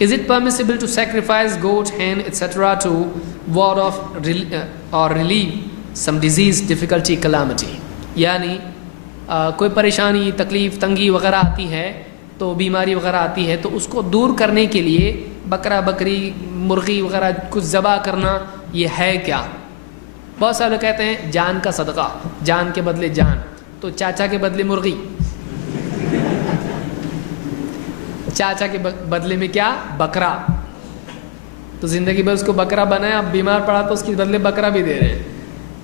Is it permissible to sacrifice goat, hen, etc. to ward off or relieve some disease, difficulty, calamity? یعنی کوئی پریشانی، تکلیف، تنگی وغیرہ آتی ہے تو بیماری وغیرہ آتی ہے تو اس کو دور کرنے کے لیے بکرا، بکری، مرغی وغیرہ کچھ ذبح کرنا یہ ہے کیا؟ بہت سارے لوگ کہتے ہیں جان کا صدقہ، جان کے بدلے جان، تو چاچا کے بدلے مرغی، چاچا کے بدلے میں کیا؟ بکرا، تو زندگی بھر اس کو بکرا بنایا، اب بیمار پڑا تو اس کے بدلے بکرا بھی دے رہے ہیں.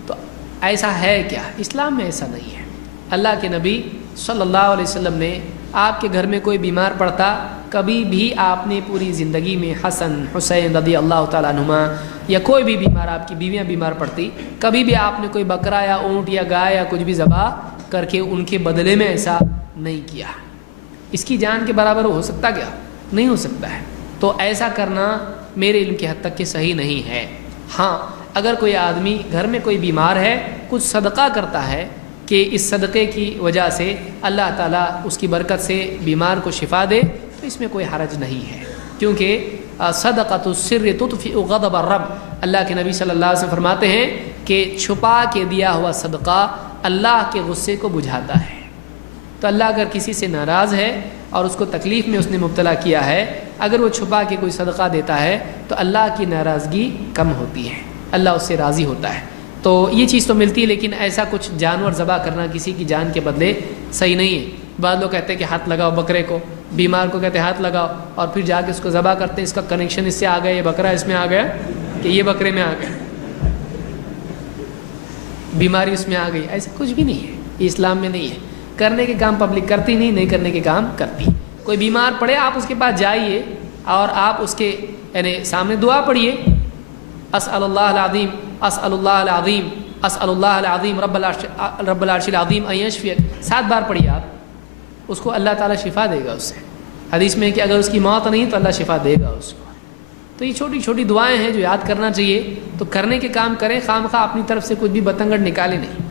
تو ایسا ہے کیا؟ اسلام میں ایسا نہیں ہے. اللہ کے نبی صلی اللہ علیہ وسلم نے آپ کے گھر میں کوئی بیمار پڑتا، کبھی بھی آپ نے پوری زندگی میں حسن، حسین رضی اللہ تعالیٰ عنہما یا کوئی بھی بیمار، آپ کی بیویاں بیمار پڑتی، کبھی بھی آپ نے کوئی بکرا یا اونٹ یا گائے یا کچھ بھی ذبح کر کے ان کے بدلے میں ایسا نہیں کیا. اس کی جان کے برابر ہو سکتا کیا؟ نہیں ہو سکتا ہے. تو ایسا کرنا میرے علم کی حد تک کہ صحیح نہیں ہے. ہاں اگر کوئی آدمی گھر میں کوئی بیمار ہے، کچھ صدقہ کرتا ہے کہ اس صدقے کی وجہ سے اللہ تعالیٰ اس کی برکت سے بیمار کو شفا دے، تو اس میں کوئی حرج نہیں ہے، کیونکہ صدقۃ السر تطفئ غضب الرب. اللہ کے نبی صلی اللہ علیہ وسلم فرماتے ہیں کہ چھپا کے دیا ہوا صدقہ اللہ کے غصے کو بجھاتا ہے. تو اللہ اگر کسی سے ناراض ہے اور اس کو تکلیف میں اس نے مبتلا کیا ہے، اگر وہ چھپا کے کوئی صدقہ دیتا ہے تو اللہ کی ناراضگی کم ہوتی ہے، اللہ اس سے راضی ہوتا ہے. تو یہ چیز تو ملتی ہے، لیکن ایسا کچھ جانور ذبح کرنا کسی کی جان کے بدلے صحیح نہیں ہے. بعض لوگ کہتے ہیں کہ ہاتھ لگاؤ بکرے کو، بیمار کو کہتے ہیں ہاتھ لگاؤ، اور پھر جا کے اس کو ذبح کرتے ہیں. اس کا کنیکشن اس سے آ گیا، یہ بکرا اس میں آ گیا کہ یہ بکرے میں آ گیا، بیماری اس میں آ گئی. ایسا کچھ بھی نہیں ہے، یہ اسلام میں نہیں ہے. کرنے کے کام پبلک کرتی نہیں کرنے کے کام کرتی. کوئی بیمار پڑے آپ اس کے پاس جائیے اور آپ اس کے یعنی سامنے دعا پڑھیے، اسأل اللہ العظیم، اسأل اللہ العظیم، اسأل اللہ العظیم رب العرش العظیم ان یشفیک، 7 بار پڑھیے آپ، اس کو اللہ تعالیٰ شفا دے گا. اس سے حدیث میں کہ اگر اس کی موت نہیں تو اللہ شفا دے گا اس کو. تو یہ چھوٹی چھوٹی دعائیں ہیں جو یاد کرنا چاہیے. تو کرنے کے کام کریں، خواہ مخواہ اپنی طرف سے کچھ بھی بتنگڑ نکالے نہیں.